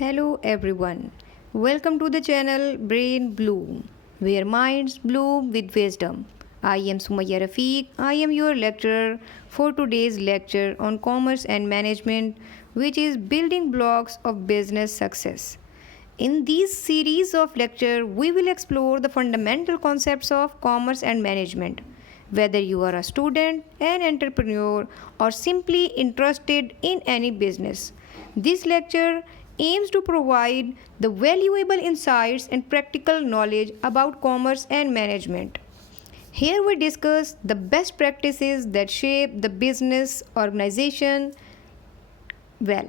Hello everyone. Welcome to the channel Brain Bloom, where minds bloom with wisdom. I am Sumaya Rafiq. I am your lecturer for today's lecture on commerce and management, which is building blocks of business success. In this series of lecture, we will explore the fundamental concepts of commerce and management. Whether you are a student, an entrepreneur, or simply interested in any business, this lecture aims to provide the valuable insights and practical knowledge about commerce and management. Here we discuss the best practices that shape the business organization well.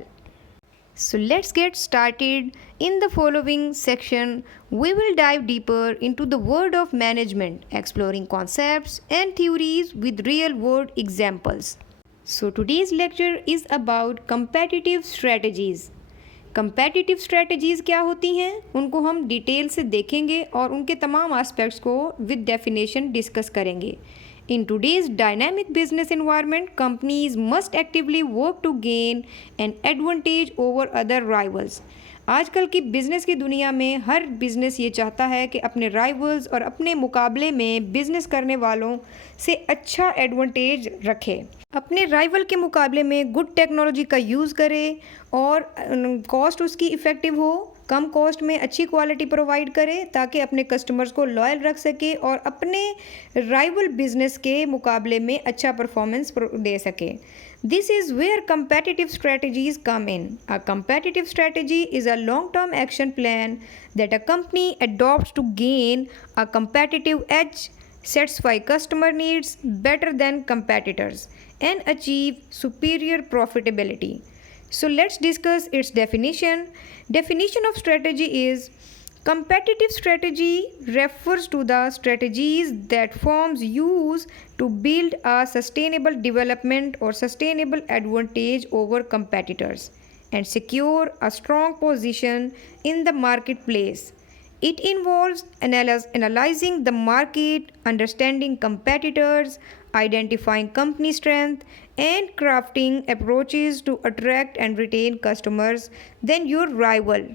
So let's get started. In the following section, we will dive deeper into the world of management, exploring concepts and theories with real world examples. So today's lecture is about competitive strategies. Competitive strategies क्या होती हैं उनको हम detail से देखेंगे और उनके तमाम एस्पेक्ट्स को विद डेफिनेशन डिस्कस करेंगे. In today's dynamic business environment, companies must actively work to gain an advantage over other rivals. आजकल की बिज़नेस की दुनिया में हर बिज़नेस ये चाहता है कि अपने राइवल्स और अपने मुकाबले में बिज़नेस करने वालों से अच्छा एडवांटेज रखे, अपने राइवल के मुकाबले में गुड टेक्नोलॉजी का यूज़ करे और कॉस्ट उसकी इफ़ेक्टिव हो, कम कॉस्ट में अच्छी क्वालिटी प्रोवाइड करे ताकि अपने कस्टमर्स को लॉयल रख सके और अपने राइवल बिजनेस के मुकाबले में अच्छा परफॉर्मेंस दे सके. This is where competitive strategies come in. A competitive strategy is a long-term action plan that a company adopts to gain a competitive edge, satisfy customer needs better than competitors, and achieve superior profitability. So let's discuss its definition. Definition of strategy is: competitive strategy refers to the strategies that firms use to build a sustainable development or sustainable advantage over competitors and secure a strong position in the marketplace. It involves analyzing the market, understanding competitors, identifying company strength, and crafting approaches to attract and retain customers than your rival.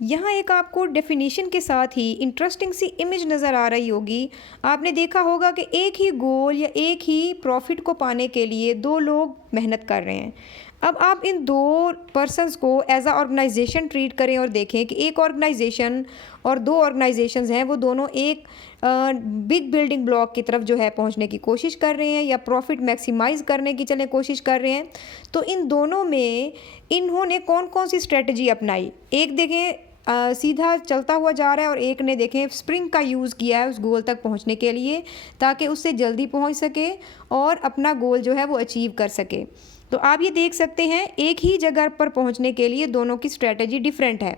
यहाँ एक आपको definition के साथ ही interesting सी image नज़र आ रही होगी. आपने देखा होगा कि एक ही गोल या एक ही प्रॉफिट को पाने के लिए दो लोग मेहनत कर रहे हैं. अब आप इन दो पर्सनस को एज अ ऑर्गेनाइजेशन ट्रीट करें और देखें कि एक ऑर्गेनाइजेशन और दो ऑर्गेनाइजेशंस हैं, वो दोनों एक बिग बिल्डिंग ब्लॉक की तरफ जो है पहुंचने की कोशिश कर रहे हैं या प्रॉफिट मैक्सिमाइज़ करने की कोशिश कर रहे हैं. तो इन दोनों में इन्होंने कौन कौन सी स्ट्रेटजी अपनाई. एक देखें सीधा चलता हुआ जा रहा है और एक ने देखें स्प्रिंग का यूज़ किया है उस गोल तक पहुंचने के लिए ताकि उससे जल्दी पहुंच सके और अपना गोल जो है वो अचीव कर सके. तो आप ये देख सकते हैं एक ही जगह पर पहुंचने के लिए दोनों की स्ट्रेटजी डिफरेंट है.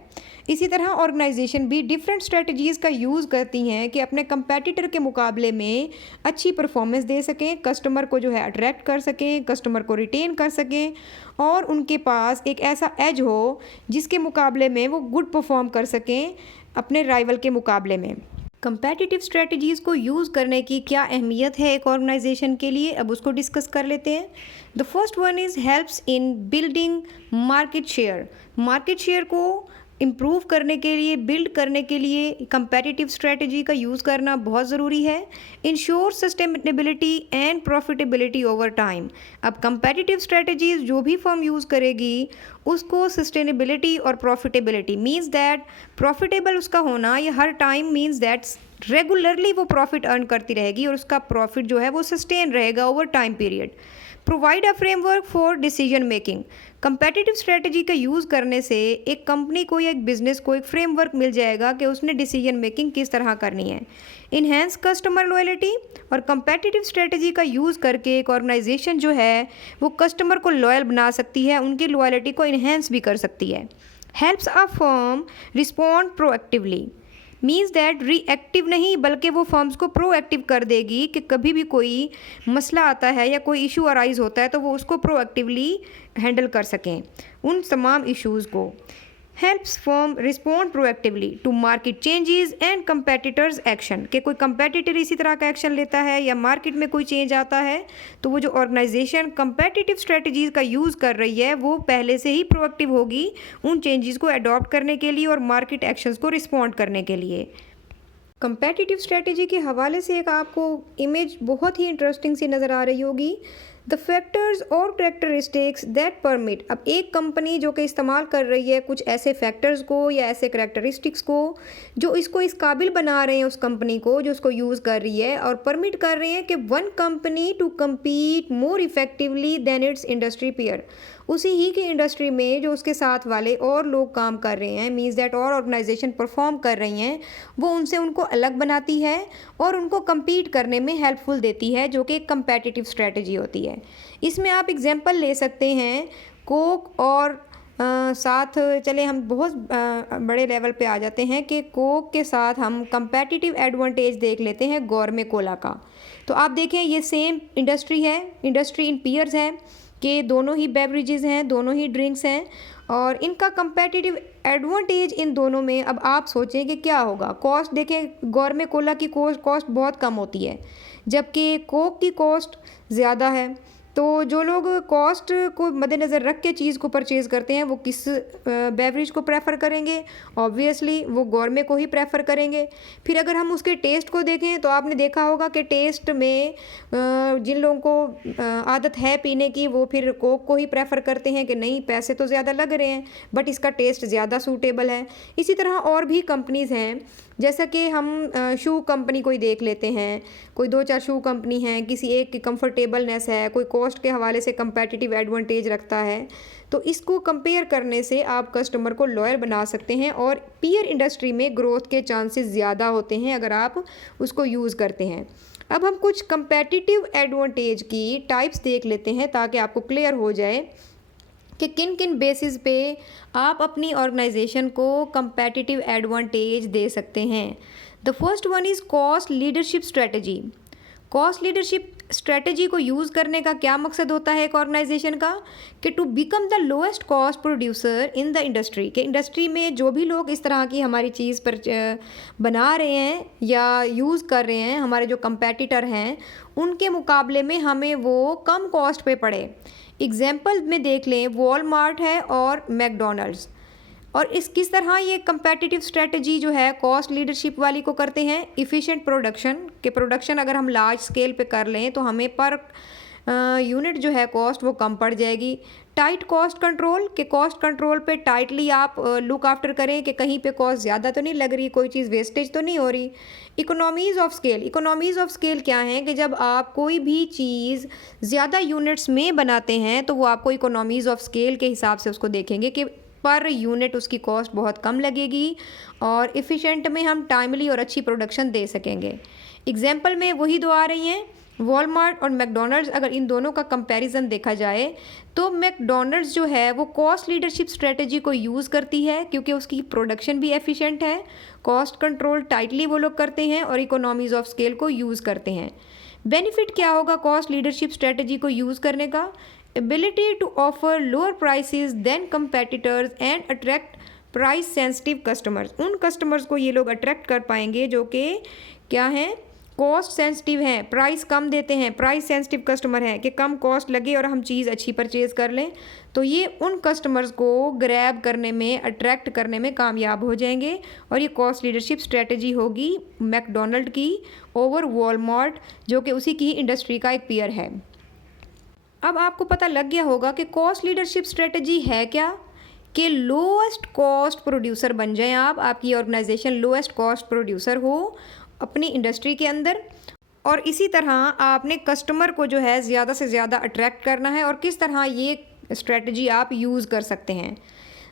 इसी तरह ऑर्गेनाइजेशन भी डिफरेंट स्ट्रेटजीज़ का यूज़ करती हैं कि अपने कंपेटिटर के मुकाबले में अच्छी परफॉर्मेंस दे सकें, कस्टमर को जो है अट्रैक्ट कर सकें, कस्टमर को रिटेन कर सकें और उनके पास एक ऐसा एज हो जिसके मुकाबले में वो गुड परफॉर्म कर सकें अपने राइवल के मुकाबले में. कंपेटिटिव स्ट्रेटजीज़ को यूज़ करने की क्या अहमियत है एक ऑर्गेनाइजेशन के लिए, अब उसको डिस्कस कर लेते हैं. The first one is helps in building market share. Market share को इम्प्रूव करने के लिए, बिल्ड करने के लिए कंपेटिटिव स्ट्रेटजी का यूज़ करना बहुत ज़रूरी है. Ensure sustainability and profitability over time. अब कंपेटिटिव स्ट्रेटजीज़ जो भी फर्म यूज़ करेगी उसको सस्टेनेबिलिटी और प्रॉफिटेबिलिटी मीन्स दैट प्रॉफिटेबल उसका होना या हर टाइम मीन्स दैट रेगुलरली वो प्रॉफिट अर्न करती रहेगी और उसका प्रॉफिट जो है वो सस्टेन रहेगा over time period. Provide a framework for decision making. Competitive strategy का यूज़ करने से एक कंपनी को या एक बिज़नेस को एक फ्रेमवर्क मिल जाएगा कि उसने डिसीजन मेकिंग किस तरह करनी है. Enhance customer loyalty. और कंपेटिटिव स्ट्रेटजी का यूज़ करके एक ऑर्गेनाइजेशन जो है वो कस्टमर को लॉयल बना सकती है, उनकी लॉयल्टी को इन्हेंस भी कर सकती है. Helps a firm respond proactively. Means that reactive नहीं बल्कि वो फर्म्स को प्रोएक्टिव कर देगी कि कभी भी कोई मसला आता है या कोई इशू अराइज होता है तो वो उसको प्रोएक्टिवली हैंडल कर सकें उन तमाम इश्यूज़ को. Helps firm respond proactively to market changes and competitors action, कि कोई कंपेटिटर इसी तरह का एक्शन लेता है या मार्केट में कोई चेंज आता है तो वो जो ऑर्गेनाइजेशन कंपेटिटिव स्ट्रेटजीज़ का यूज़ कर रही है वो पहले से ही प्रोएक्टिव होगी उन चेंजेस को अडॉप्ट करने के लिए और मार्केट एक्शंस को रिस्पॉन्ड करने के लिए। कंपेटिटिव स्ट्रेटजी के हवाले से एक आपको इमेज बहुत ही इंटरेस्टिंग सी नज़र आ रही होगी। द फैक्टर्स और करेक्टरिस्टिक्स दैट परमिट, अब एक कंपनी जो कि इस्तेमाल कर रही है कुछ ऐसे फैक्टर्स को या ऐसे करेक्टरिस्टिक्स को जो इसको इस काबिल बना रहे हैं उस कंपनी को जो उसको यूज़ कर रही है और परमिट कर रहे हैं कि one company to compete more effectively than its industry peer, उसी ही की इंडस्ट्री में जो उसके साथ वाले और लोग काम कर रहे हैं, मीन्स दैट और ऑर्गेनाइजेशन परफॉर्म कर रही हैं, वो उनसे उनको अलग बनाती है और उनको कम्पीट करने में हेल्पफुल देती है, जो कि एक कंपेटिटिव स्ट्रेटजी होती है। इसमें आप एग्जांपल ले सकते हैं कोक और साथ चले हम बहुत बड़े लेवल पे आ जाते हैं कि कोक के साथ हम कंपेटिटिव एडवांटेज देख लेते हैं गौरमे कोला का। तो आप देखें ये सेम इंडस्ट्री है, इंडस्ट्री इन पीयर्स है कि दोनों ही बेवरेजेस हैं, दोनों ही ड्रिंक्स हैं और इनका कंपेटिटिव एडवांटेज इन दोनों में, अब आप सोचें कि क्या होगा। कॉस्ट देखें, गौरमे कोला की कॉस्ट बहुत कम होती है जबकि कोक की कॉस्ट ज़्यादा है। तो जो लोग कॉस्ट को मद्देनज़र रख के चीज़ को परचेज़ करते हैं वो किस बेवरेज को प्रेफर करेंगे, ऑब्वियसली वो गौरमे को ही प्रेफर करेंगे। फिर अगर हम उसके टेस्ट को देखें तो आपने देखा होगा कि टेस्ट में जिन लोगों को आदत है पीने की वो फिर कोक को ही प्रेफर करते हैं कि नहीं पैसे तो ज़्यादा लग रहे हैं बट इसका टेस्ट ज़्यादा सूटेबल है। इसी तरह और भी कंपनीज़ हैं, जैसा कि हम शू कंपनी कोई देख लेते हैं, कोई 2-4 शू कंपनी हैं, किसी एक की कंफर्टेबलनेस है, कोई कॉस्ट के हवाले से कंपेटिटिव एडवांटेज रखता है, तो इसको कंपेयर करने से आप कस्टमर को लॉयल बना सकते हैं और पीयर इंडस्ट्री में ग्रोथ के चांसेस ज़्यादा होते हैं अगर आप उसको यूज़ करते हैं। अब हम कुछ कंपेटिटिव एडवांटेज की टाइप्स देख लेते हैं ताकि आपको क्लियर हो जाए कि किन किन बेसिस पे आप अपनी ऑर्गेनाइजेशन को कंपेटिटिव एडवांटेज दे सकते हैं। The first one is cost leadership strategy. Cost leadership strategy को यूज़ करने का क्या मकसद होता है एक ऑर्गेनाइजेशन का, कि to become the lowest cost producer in the industry, के इंडस्ट्री में जो भी लोग इस तरह की हमारी चीज़ पर बना रहे हैं या यूज़ कर रहे हैं, हमारे जो कंपेटिटर हैं उनके मुकाबले में हमें वो कम कॉस्ट पे पड़े। एग्जाम्पल में देख लें, वॉलमार्ट है और मैकडोनल्ड्स, और इस किस तरह ये कंपेटिटिव स्ट्रेटजी जो है कॉस्ट लीडरशिप वाली को करते हैं। इफ़िशिएंट प्रोडक्शन, के प्रोडक्शन अगर हम लार्ज स्केल पे कर लें तो हमें पर यूनिट जो है कॉस्ट वो कम पड़ जाएगी। टाइट कॉस्ट कंट्रोल, के कॉस्ट कंट्रोल पे टाइटली आप लुक आफ्टर करें कि कहीं पे कॉस्ट ज़्यादा तो नहीं लग रही, कोई चीज़ वेस्टेज तो नहीं हो रही। Economies of scale, economies of scale क्या है कि जब आप कोई भी चीज़ ज़्यादा यूनिट्स में बनाते हैं तो वो आपको इकोनॉमीज़ ऑफ स्केल के हिसाब से उसको देखेंगे कि पर यूनिट उसकी कॉस्ट बहुत कम लगेगी और इफ़िशेंट में हम टाइमली और अच्छी प्रोडक्शन दे सकेंगे। एग्जाम्पल में वही दो आ रही हैं, वॉलमार्ट और मैकडोनल्ड्स। अगर इन दोनों का कंपैरिजन देखा जाए तो मैकडोनल्ड्स जो है वो कॉस्ट लीडरशिप स्ट्रेटजी को यूज़ करती है क्योंकि उसकी प्रोडक्शन भी एफिशिएंट है, कॉस्ट कंट्रोल टाइटली वो लोग करते हैं और इकोनॉमीज़ ऑफ स्केल को यूज़ करते हैं। बेनिफिट क्या होगा कॉस्ट लीडरशिप स्ट्रेटजी को यूज़ करने का? Ability to offer lower prices than competitors and attract price sensitive customers. उन कस्टमर्स को ये लोग अट्रैक्ट कर पाएंगे जो कि क्या हैं, कॉस्ट सेंसिटिव हैं, प्राइस कम देते हैं, प्राइस सेंसिटिव कस्टमर हैं कि कम कॉस्ट लगे और हम चीज़ अच्छी परचेज़ कर लें। तो ये उन कस्टमर्स को ग्रैब करने में, अट्रैक्ट करने में कामयाब हो जाएंगे और ये कॉस्ट लीडरशिप स्ट्रेटजी होगी मैकडोनल्ड की ओवर वॉलमार्ट, जो कि उसी की इंडस्ट्री का एक पीयर है। अब आपको पता लग गया होगा कि कॉस्ट लीडरशिप स्ट्रेटजी है क्या, कि लोएस्ट कॉस्ट प्रोड्यूसर बन जाएं आप, आपकी ऑर्गेनाइजेशन लोएस्ट कॉस्ट प्रोड्यूसर हो अपनी इंडस्ट्री के अंदर, और इसी तरह आपने कस्टमर को जो है ज़्यादा से ज़्यादा अट्रैक्ट करना है और किस तरह ये स्ट्रेटजी आप यूज़ कर सकते हैं।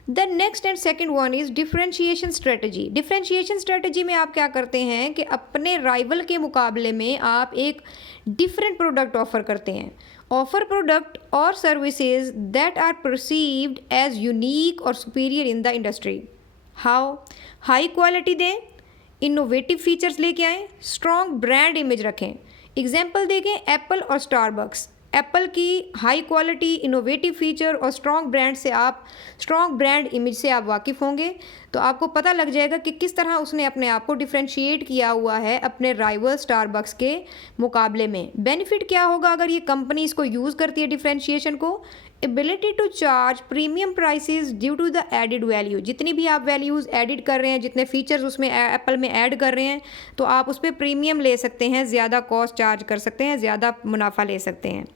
The next and second one is differentiation strategy. Differentiation strategy में आप क्या करते हैं कि अपने राइवल के मुकाबले में आप एक डिफरेंट प्रोडक्ट ऑफर करते हैं। ऑफर प्रोडक्ट और services that are perceived as unique और superior in the industry. How? High quality दें, इनोवेटिव फीचर्स लेके आएँ, स्ट्रॉन्ग ब्रांड इमेज रखें। एग्जाम्पल देखें एप्पल और स्टारबक्स। एप्पल की हाई क्वालिटी, इनोवेटिव फीचर और स्ट्रॉन्ग ब्रांड इमेज से आप वाकिफ़ होंगे, तो आपको पता लग जाएगा कि किस तरह उसने अपने आप को डिफरेंशिएट किया हुआ है अपने राइवल स्टारबक्स के मुकाबले में। बेनिफिट क्या होगा अगर ये कंपनी इसको यूज़ करती है डिफरेंशिएशन को? Ability to charge premium prices due to the added value. जितनी भी आप वैल्यूज़ एडिट कर रहे हैं, जितने फीचर्स उसमें एप्पल में ऐड कर रहे हैं, तो आप उस पर प्रीमियम ले सकते हैं, ज़्यादा कॉस्ट चार्ज कर सकते हैं, ज़्यादा मुनाफा ले सकते हैं।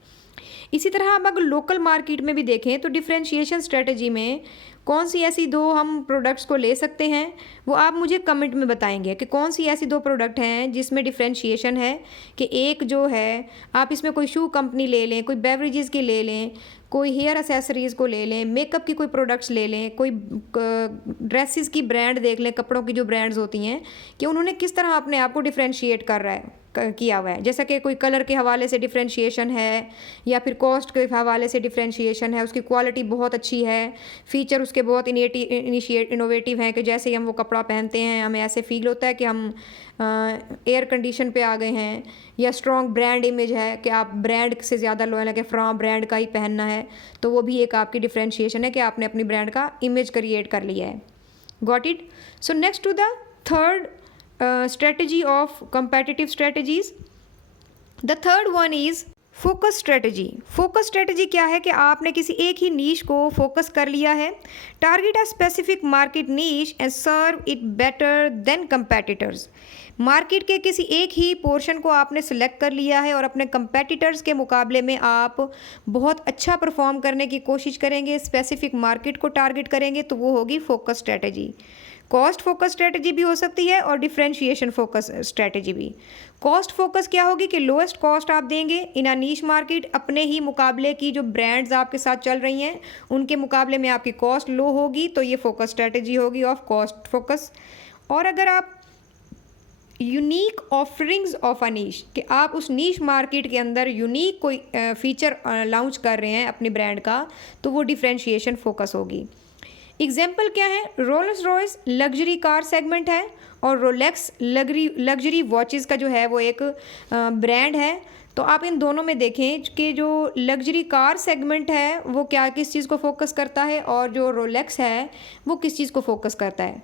इसी तरह आप अगर लोकल मार्केट में भी देखें तो डिफरेंशिएशन स्ट्रेटजी में कौन सी ऐसी दो हम प्रोडक्ट्स को ले सकते हैं, वो आप मुझे कमेंट में बताएंगे कि कौन सी ऐसी दो प्रोडक्ट हैं जिसमें डिफरेंशिएशन है। कि एक जो है आप इसमें कोई शू कंपनी ले लें, कोई बेवरेजेस की ले लें, कोई हेयर एसेसरीज़ को ले लें, मेकअप की कोई प्रोडक्ट्स ले लें, कोई ड्रेसेस की ब्रांड देख लें, कपड़ों की जो ब्रांड्स होती हैं, कि उन्होंने किस तरह अपने आप को डिफरेंशिएट कर रहा है किया हुआ है। जैसा कि कोई कलर के हवाले से डिफरेंशिएशन है, या फिर कॉस्ट के हवाले से डिफरेंशिएशन है, उसकी क्वालिटी बहुत अच्छी है, फीचर उसके बहुत इनोवेटिव हैं कि जैसे ही हम वो कपड़ा पहनते हैं हमें ऐसे फील होता है कि हम एयर कंडीशन पे आ गए हैं, या स्ट्रॉन्ग ब्रांड इमेज है कि आप ब्रांड से ज़्यादा लॉयल है कि फ्रॉम ब्रांड का ही पहनना है, तो वो भी एक आपकी डिफरेंशिएशन है कि आपने अपनी ब्रांड का इमेज क्रिएट कर लिया है। Got it? So next to the third strategy of competitive strategies. The third one is focus strategy. Focus strategy क्या है कि आपने किसी एक ही नीश को फोकस कर लिया है। Target a specific market niche and serve it better than competitors. Market के किसी एक ही पोर्शन को आपने सिलेक्ट कर लिया है और अपने कंपेटिटर्स के मुकाबले में आप बहुत अच्छा परफॉर्म करने की कोशिश करेंगे, स्पेसिफिक मार्केट को टारगेट करेंगे, तो वो होगी focus strategy. Cost focus strategy भी हो सकती है और डिफरेंशिएशन फोकस स्ट्रेटजी भी। कॉस्ट फोकस क्या होगी कि लोएस्ट कॉस्ट आप देंगे इन अ नीश मार्केट, अपने ही मुकाबले की जो ब्रांड्स आपके साथ चल रही हैं उनके मुकाबले में आपकी कॉस्ट लो होगी, तो ये फोकस स्ट्रेटजी होगी ऑफ कॉस्ट फोकस। और अगर आप यूनिक ऑफरिंग्स ऑफ अ नीश, कि आप उस नीश मार्केट के अंदर यूनिक कोई फीचर लॉन्च कर रहे हैं अपने ब्रांड का, तो वो डिफरेंशिएशन फोकस होगी। एग्जाम्पल क्या है? Rolls Royce luxury car segment है और रोलेक्स लग्जरी वॉचेस का जो है वो एक ब्रांड है। तो आप इन दोनों में देखें कि जो लग्जरी कार सेगमेंट है वो क्या किस चीज़ को फोकस करता है और जो रोलेक्स है वो किस चीज़ को फोकस करता है।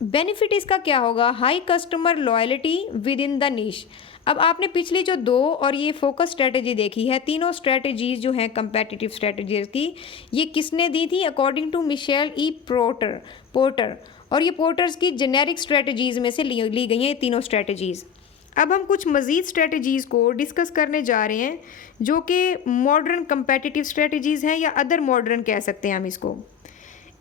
बेनिफिट इसका क्या होगा? High customer loyalty with in the niche. अब आपने पिछली जो दो और ये फोकस स्ट्रेटजी देखी है, तीनों स्ट्रेटजीज जो हैं कंपेटिटिव स्ट्रेटजीज की, ये किसने दी थी? According to Michael E Porter. और ये पोर्टर्स की जेनेरिक स्ट्रेटजीज में से ली गई हैं ये तीनों स्ट्रेटजीज। अब हम कुछ मज़ीद स्ट्रेटजीज़ को डिस्कस करने जा रहे हैं जो कि मॉडर्न कंपेटिटिव स्ट्रेटजीज़ हैं, या अदर मॉडर्न कह सकते हैं हम इसको।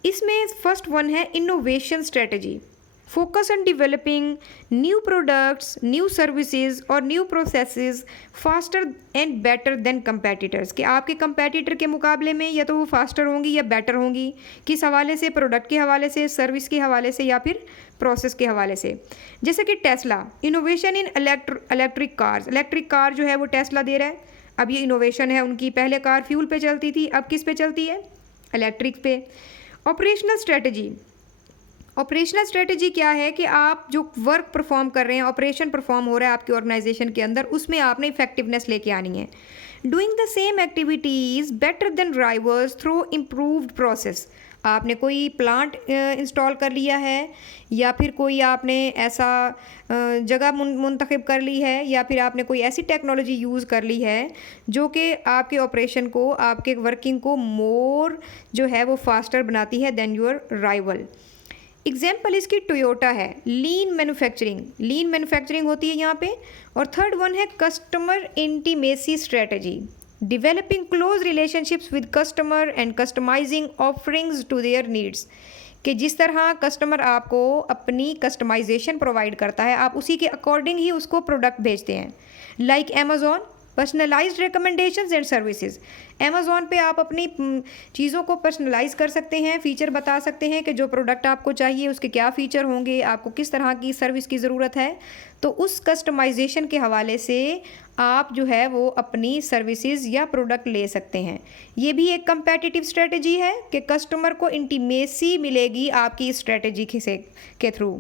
इसमें फर्स्ट वन है innovation strategy. Focus on developing new products, new services और new processes faster and better than competitors. कि आपके कंपेटिटर के मुकाबले में या तो वो फास्टर होंगी या बेटर होंगी, किस हवाले से? प्रोडक्ट के हवाले से, सर्विस के हवाले से, या फिर प्रोसेस के हवाले से। जैसे कि Tesla, innovation in electric cars. Electric car जो है वो टेस्ला दे रहा है। अब ये इनोवेशन है उनकी। पहले कार फ्यूल पे चलती थी, अब किस पे चलती है? इलेक्ट्रिक पे। Operational strategy. ऑपरेशनल स्ट्रेटजी क्या है कि आप जो वर्क परफॉर्म कर रहे हैं, ऑपरेशन परफॉर्म हो रहा है आपकी ऑर्गेनाइजेशन के अंदर, उसमें आपने इफेक्टिवनेस लेके आनी है। Doing the same activities better than drivers through improved process. आपने कोई प्लांट इंस्टॉल कर लिया है, या फिर कोई आपने ऐसा जगह मुंतखब कर ली है, या फिर आपने कोई ऐसी टेक्नोलॉजी यूज़ कर ली है जो कि आपके ऑपरेशन को, आपके वर्किंग को मोर जो है वो फास्टर बनाती है देन योर राइवल। एग्जाम्पल इसकी टोयोटा है। लीन मैन्युफैक्चरिंग होती है यहाँ पे। और थर्ड वन है customer intimacy strategy. Developing close relationships with customer and customising offerings to their needs. कि जिस तरह कस्टमर आपको अपनी कस्टमाइजेशन प्रोवाइड करता है, आप उसी के अकॉर्डिंग ही उसको प्रोडक्ट भेजते हैं। Like Amazon, personalised recommendations and services. Amazon पे आप अपनी चीज़ों को पर्सनलाइज कर सकते हैं, फ़ीचर बता सकते हैं कि जो प्रोडक्ट आपको चाहिए उसके क्या फ़ीचर होंगे, आपको किस तरह की सर्विस की ज़रूरत है। तो उस कस्टमाइजेशन के हवाले से आप जो है वो अपनी सर्विसेज या प्रोडक्ट ले सकते हैं। ये भी एक कंपेटिटिव स्ट्रेटजी है कि कस्टमर को इंटीमेसी मिलेगी आपकी इस स्ट्रेटजी के through.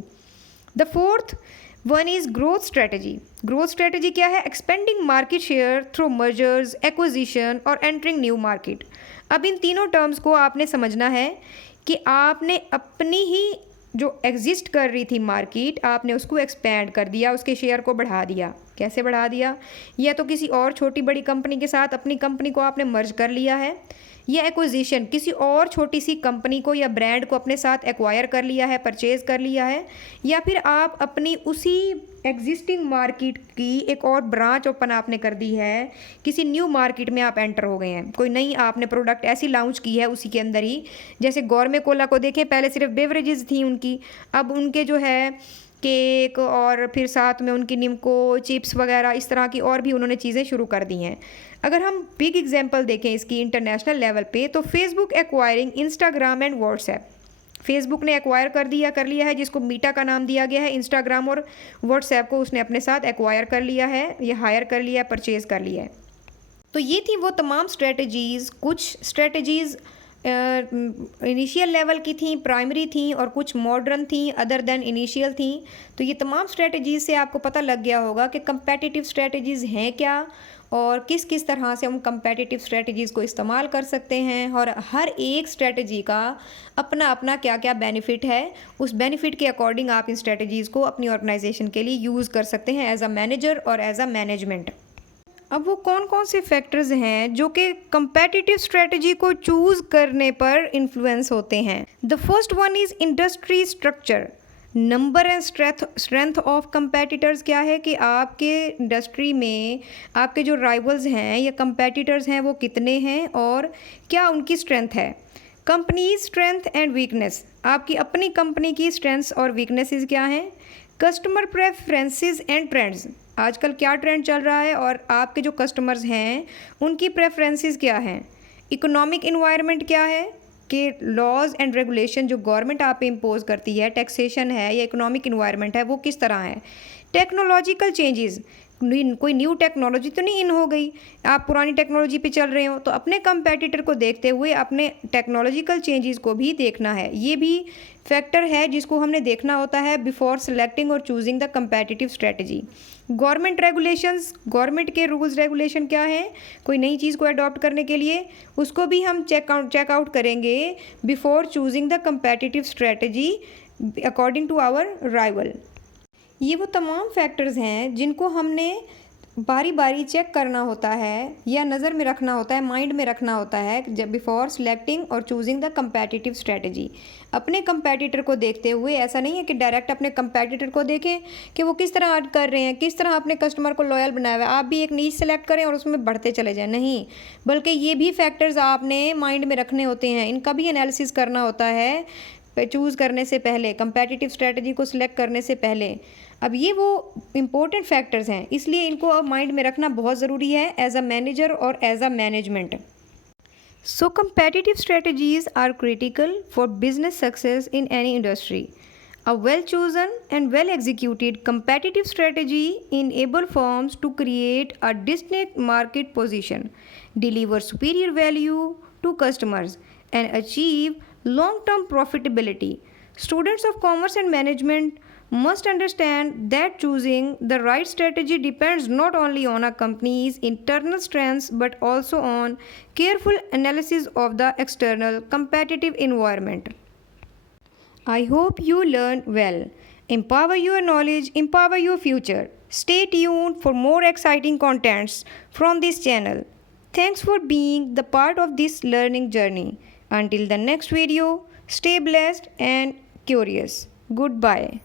The fourth one is growth strategy. Growth strategy क्या है? Expanding market share through mergers, acquisition और एंटरिंग न्यू मार्केट। अब इन तीनों टर्म्स को आपने समझना है कि आपने अपनी ही जो एग्जिस्ट कर रही थी मार्केट, आपने उसको एक्सपेंड कर दिया, उसके शेयर को बढ़ा दिया। कैसे बढ़ा दिया? या तो किसी और छोटी बड़ी कंपनी के साथ अपनी कंपनी को आपने मर्ज कर लिया है, या एक्विजिशन, किसी और छोटी सी कंपनी को या ब्रांड को अपने साथ एक्वायर कर लिया है, परचेज कर लिया है, या फिर आप अपनी उसी एग्जिस्टिंग मार्केट की एक और ब्रांच ओपन आपने कर दी है, किसी न्यू मार्केट में आप एंटर हो गए हैं, कोई नई आपने प्रोडक्ट ऐसी लॉन्च की है उसी के अंदर ही। जैसे गौरमे कोला को देखें, पहले सिर्फ बेवरेजेस थी उनकी, अब उनके जो है केक और फिर साथ में उनकी निम्को चिप्स वगैरह इस तरह की और भी उन्होंने चीज़ें शुरू कर दी हैं। अगर हम बिग एग्जांपल देखें इसकी इंटरनेशनल लेवल पे, तो Facebook acquiring Instagram and WhatsApp. Facebook ने एक्वायर कर लिया है, जिसको मीटा का नाम दिया गया है। इंस्टाग्राम और व्हाट्सएप को उसने अपने साथ एक्वायर कर लिया है, या हायर कर लिया है, परचेज कर लिया है। तो ये थी वो तमाम स्ट्रेटजीज़। कुछ स्ट्रेटजीज़ इनिशियल लेवल की थी, प्राइमरी थी, और कुछ मॉडर्न थी, अदर देन इनिशियल थी। तो ये तमाम स्ट्रेटजीज़ से आपको पता लग गया होगा कि कंपेटिटिव स्ट्रेटजीज़ हैं क्या, और किस किस तरह से हम कंपेटिटिव स्ट्रेटजीज़ को इस्तेमाल कर सकते हैं, और हर एक स्ट्रेटजी का अपना अपना क्या क्या बेनिफिट है। उस बेनिफिट के अकॉर्डिंग आप इन स्ट्रेटजीज़ को अपनी ऑर्गेनाइजेशन के लिए यूज़ कर सकते हैं एज अ मैनेजर और एज अ मैनेजमेंट। अब वो कौन कौन से फैक्टर्स हैं जो कि कंपेटिटिव स्ट्रेटजी को चूज़ करने पर इन्फ्लुएंस होते हैं? The first one is industry structure. Number and strength of competitors क्या है कि आपके इंडस्ट्री में आपके जो राइवल्स हैं या कंपेटिटर्स हैं वो कितने हैं और क्या उनकी स्ट्रेंथ है। कंपनी स्ट्रेंथ एंड वीकनेस, आपकी अपनी कंपनी की स्ट्रेंथ्स और वीकनेसेस क्या हैं। कस्टमर प्रेफरेंसेस एंड ट्रेंड्स, आजकल क्या ट्रेंड चल रहा है और आपके जो कस्टमर्स हैं उनकी प्रेफरेंसेस क्या हैं। इकोनॉमिक इन्वायरमेंट क्या है कि लॉज एंड रेगुलेशन जो गवर्नमेंट आप पे इम्पोज करती है, टैक्सेशन है या इकोनॉमिक इन्वायरमेंट है, वो किस तरह है। टेक्नोलॉजिकल चेंजेस, कोई न्यू टेक्नोलॉजी तो नहीं इन हो गई, आप पुरानी टेक्नोलॉजी पे चल रहे हो, तो अपने कंपेटिटर को देखते हुए अपने टेक्नोलॉजिकल चेंजेस को भी देखना है। ये भी फैक्टर है जिसको हमने देखना होता है बिफोर सेलेक्टिंग और choosing the competitive strategy. Government regulations, government के रूल्स रेगुलेशन क्या हैं, कोई नई चीज़ को अडॉप्ट करने के लिए उसको भी हम चेकआउट करेंगे before choosing the competitive strategy according to our rival. ये वो तमाम फैक्टर्स हैं जिनको हमने बारी बारी चेक करना होता है या नज़र में रखना होता है, माइंड में रखना होता है जब बिफोर सिलेक्टिंग और चूजिंग द कंपेटिटिव स्ट्रेटजी। अपने कंपेटिटर को देखते हुए, ऐसा नहीं है कि डायरेक्ट अपने कंपेटिटर को देखें कि वो किस तरह कर रहे हैं, किस तरह अपने कस्टमर को लॉयल बनाया हुआ है, आप भी एक नीच सेलेक्ट करें और उसमें बढ़ते चले जाएं, नहीं, बल्कि ये भी फैक्टर्स आपने माइंड में रखने होते हैं, इनका भी एनालिसिस करना होता है चूज़ करने से पहले, कंपेटिटिव स्ट्रेटजी को सिलेक्ट करने से पहले। अब ये वो इम्पोर्टेंट फैक्टर्स हैं, इसलिए इनको अब माइंड में रखना बहुत ज़रूरी है एज अ मैनेजर और as a management. So competitive strategies are critical for business success in any industry. A well chosen and well executed competitive strategy enables firms to create a distinct market position, deliver superior value to customers, and achieve long term profitability. Students of commerce and management must understand that choosing the right strategy depends not only on a company's internal strengths but also on careful analysis of the external competitive environment. I hope you learned well. Empower your knowledge, empower your future. Stay tuned for more exciting contents from this channel. Thanks for being the part of this learning journey. Until the next video, stay blessed and curious. Goodbye.